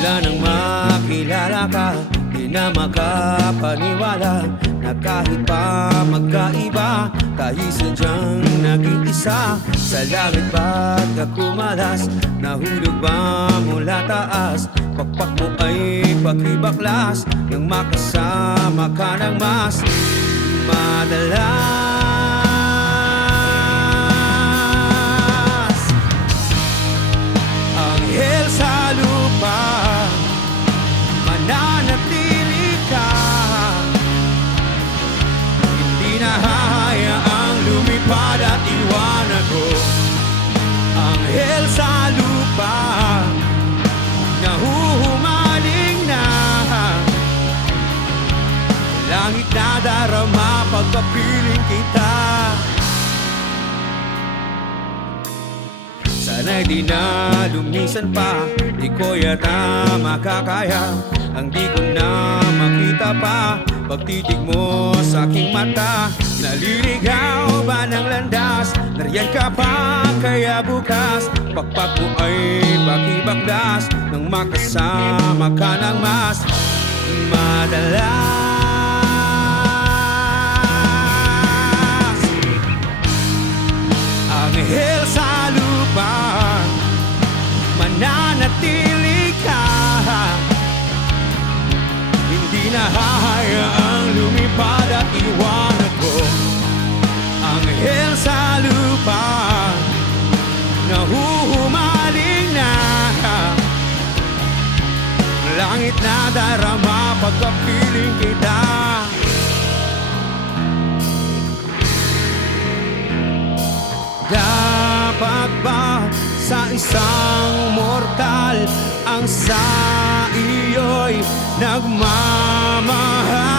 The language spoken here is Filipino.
Mula nang makilala ka, di na makapaniwala na kahit pa magkaiba, tayo sadyang naging isa. Sa langit ba't ka kumalas? Nahulog ba mula taas? Pakpak mo ay pakibaklas nang makasama ka ng mas madalas. Anghel sa lupa, mananatili ka. Hindi nahahayaang lumipad at iwanan ko. Anghel sa lupa, nahuhumaling na. Langit na darama pagkapiling kita. Sana'y di na lumisan pa, di ko yata makakaya. Ang di ko na makita pa, pagtitig mo sa aking mata. Naliligaw ba ng landas? Nariyan ka pa kaya bukas? Pakpak mo ay pakibaklas nang makasama ka ng mas madalas. Anghel sa lupa, mananatili ka. Hindi nahahayaang lumipad at iwanan ko. Anghel sa lupa, nahuhumaling na. Langit na darama pagkapiling kita. Dapat ba sa isang mortal ang sa iyo'y nagmamahal?